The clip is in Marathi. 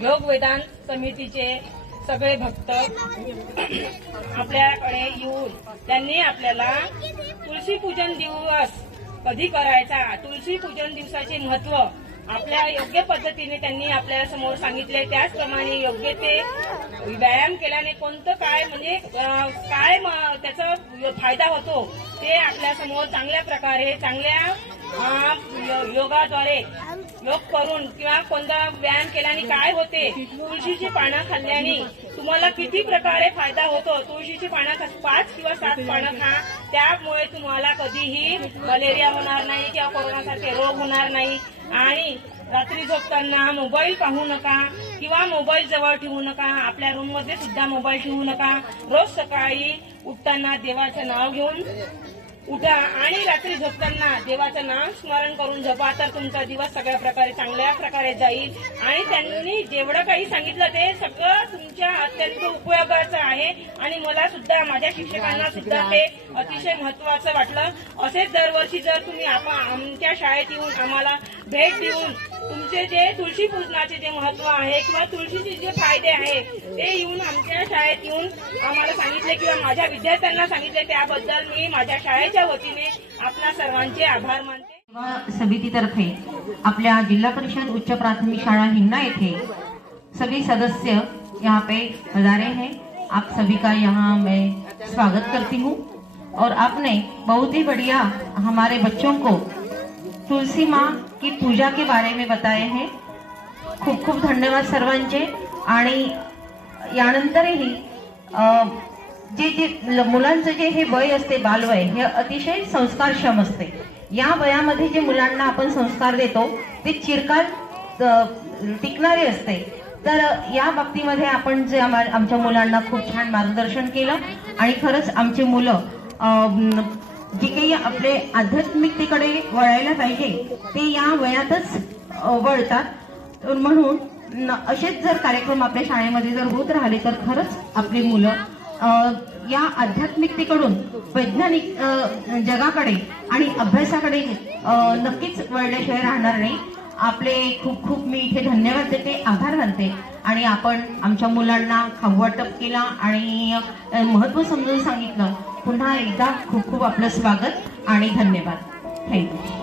योग वेदांत समितीचे सगळे भक्त आपल्याकडे येऊन त्यांनी आपल्याला तुळशी पूजन दिवस कधी करायचा, तुळशी पूजन दिवसाचे महत्त्व आपल्या योग्य पद्धतीने त्यांनी आपल्या समोर सांगितले। त्याचप्रमाणे योग्य ते व्यायाम केल्याने कोणतं काय म्हणजे काय त्याचा फायदा होतो ते आपल्या समोर चांगल्या प्रकारे चांगल्या योगाद्वारे योग करून किंवा कोणता व्यायाम केल्याने काय होते, तुळशीची पानं खाल्ल्याने तुम्हाला किती प्रकारे फायदा होतो। तुळशीची पानं 5 किंवा 7 पानं खा, त्यामुळे तुम्हाला कधीही मलेरिया होणार नाही किंवा कोरोनासारखे रोग होणार नाही। आणि रात्री झोपताना मोबाईल पाहू नका किंवा मोबाईल जवळ ठेवू नका, आपल्या रूम मध्ये सुद्धा मोबाईल ठेवू नका। रोज सकाळी उठताना देवाचं नाव घेऊन उठा आणि रात्री झोपताना देवाचं नाम स्मरण करून झोपा, तर तुमचा दिवस सगळ्या प्रकारे चांगल्या प्रकारे जाईल। आणि त्यांनी जेवढं काही सांगितलं ते सगळं तुमच्या अत्यंत उपयोगाचं आहे आणि मला सुद्धा माझ्या शिक्षकांना सुद्धा ते अतिशय महत्वाचं वाटलं। असेच दरवर्षी जर तुम्ही आमच्या शाळेत येऊन आम्हाला भेट देऊन तुमचे जे तुळशी पूजनाचे जे महत्व आहे किंवा तुळशीचे जे फायदे आहे ते येऊन आमच्या शाळेत येऊन आम्हाला सांगितले किंवा माझ्या विद्यार्थ्यांना सांगितले, त्याबद्दल मी माझ्या शाळेच्या वतीने आपल्या सर्वांचे आभार मानते। समितीतर्फे आपल्या जिल्हा परिषद उच्च प्राथमिक शाळा हिंगणा येथे सभी सदस्य यहाँ पे पधारे हैं। आप सभी का यहाँ मैं स्वागत करती हूँ और आपने बहुत ही बढ़िया हमारे बच्चों को तुलसी माँ की पूजा के बारे में बताए हैं। खूप खूप धन्यवाद सर्वांचे। आणि यानंतरही जे जे मुलांचं जे हे वय असते बालवय हे अतिशय संस्कारक्षम असते। या वयामध्ये जे मुलांना आपण संस्कार देतो ते चिरकाल टिकणारे असते। तर या बाबतीमध्ये आपण जे आमच्या मुलांना खूप छान मार्गदर्शन केलं आणि खरंच आमची मुलं जे काही आपले आध्यात्मिकतेकडे वळायला पाहिजे ते या वयातच वळतात। म्हणून असेच जर कार्यक्रम आपल्या शाळेमध्ये जर होत राहिले तर खरंच आपली मुलं या आध्यात्मिकतेकडून वैज्ञानिक जगाकडे आणि अभ्यासाकडे नक्कीच वळल्याशिवाय राहणार नाही। आपले खूप खूप मी इथे धन्यवाद देते, आभार मानते। आणि आपण आमच्या मुलांना खाऊ वाटप केला आणि महत्त्व समजून सांगितलं। पुन्हा एकदा खूप खूप आपलं स्वागत आणि धन्यवाद। थँक्यू।